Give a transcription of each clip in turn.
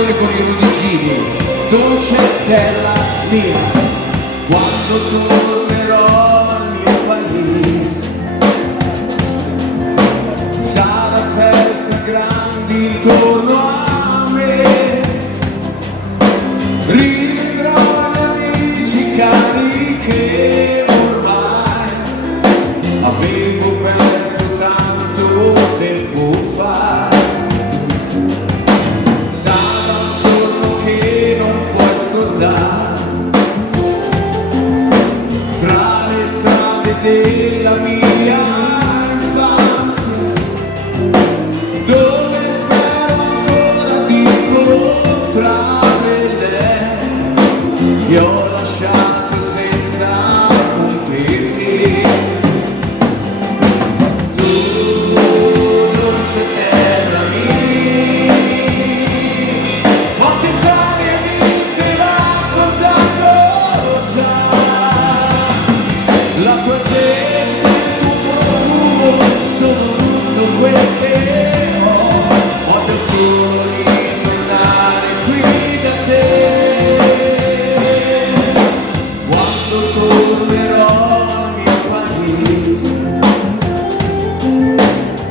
canzone con i Rudicini, dolce terra mia, quando tornerò al mio paese, sarà festa grandi intorno a me, rivedrò gli amici cari che ormai avevo perso tanto tempo fa. Tra le strade della mia infanzia, dove spero ancora di incontrare lei, mi ho lasciato senza un perché. Tu, dolce terra mia, quante storie viste e raccontato già. La tua gente, il tuo profumo, sono tutto quel che ho. Voglio solo ritornare qui da te. Quando tornerò al mio paese,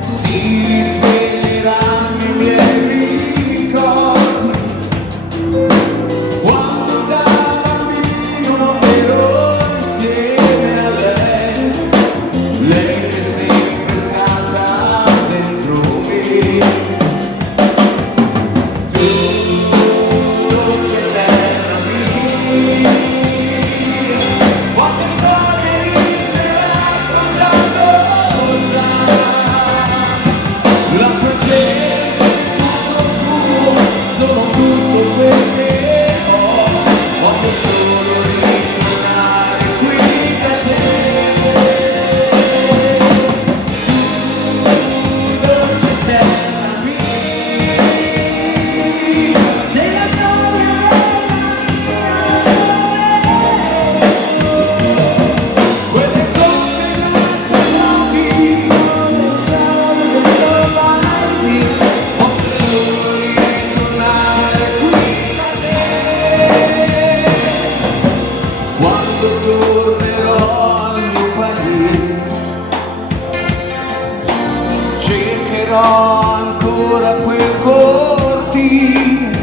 si risveglieranno i miei ricordi. Quando da bambino ero insieme a lei, lei è sempre stata dentro me. Tu, dolce terra mia, quante storie viste e raccontato già. La tua gente, il tuo profumo, sono tutto quel che ho. Voglio solo ritornare qui da te. Dolce terra mia, sei la storia quelle cose inaspettate, le storie trovate. Voglio solo ritornare qui da te. Quando tornerò al mio paese, cercherò ancora quel cortile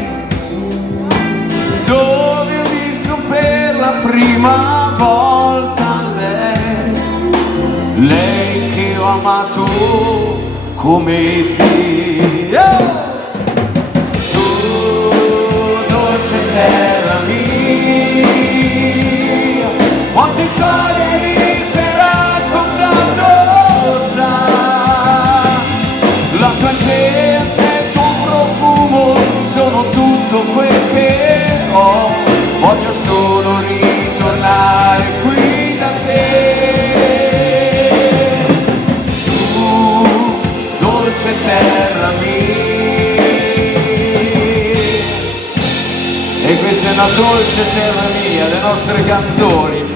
dove ho visto per la prima volta lei che ho amato come te. Oh! Tu, dolce terra mia, quante storie viste e raccontato già. La tua gente, il tuo profumo, sono tutto quel che ho. Voglio solo ritornare qui da te. Tu, dolce terra mia. E questa è una dolce terra mia, le nostre canzoni.